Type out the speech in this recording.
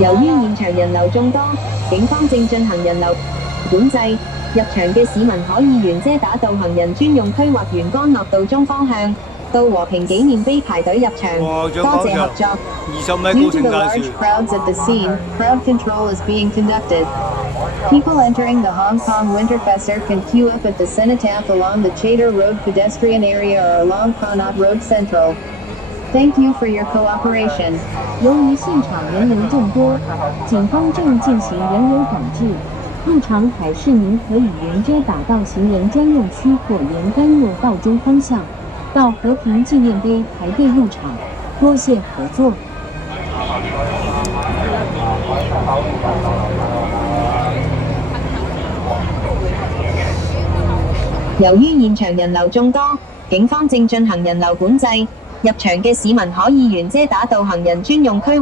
由於現場人流眾多，警方正進行人流管制，入場嘅市民可以沿遮打道行人專用區或沿干諾道中方向到和平紀念碑排隊入場。多謝合作。Due to the large crowds at the scene, crowd control is being conducted. People entering the Hong Kong Winterfest can queue up at the Cenotaph along the Chater Road pedestrian area or along Connaught Road Central. Thank you for your cooperation. 由于现场人流众多，警方正进行人流管制。入场海市民可以沿遮打道行人专用区或沿干诺道中方向到和平纪念碑排队入场。多谢合作。由於現場人流眾多，警方正進行人流管制，入場嘅市民可以沿遮打道行人專用區